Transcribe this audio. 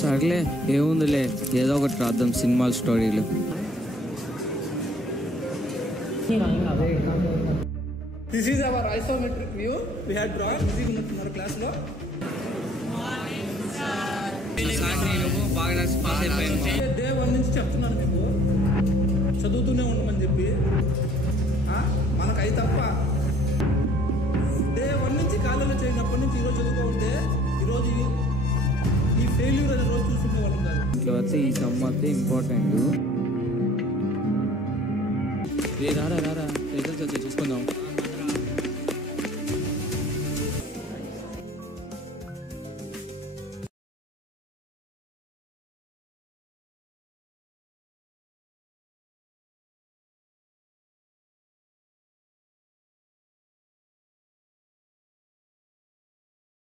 సర్లే ఏముందిలే, ఏదో ఒకటి రాద్దాం సినిమాల స్టోరీలు. This is our isometric view. We had drawn music in our class lo. Day 1 నుంచి చెప్తున్నాను మీకు, చదువుతూనే ఉండమని చెప్పి. మనకై తప్ప డే 1 నుంచి కాలేజీలో చేరినప్పటి నుంచి ఈరోజు చదువుతూ ఉంటే ఈరోజు ఈ ఫెయిల్యూర్ అనే రోజు చూసుకునే వాళ్ళం కాదు. ఇట్లా వచ్చి ఈ సమ్ అయితే ఇంపార్టెంట్. రారా రిజల్ట్స్ వచ్చి చూసుకుందాం.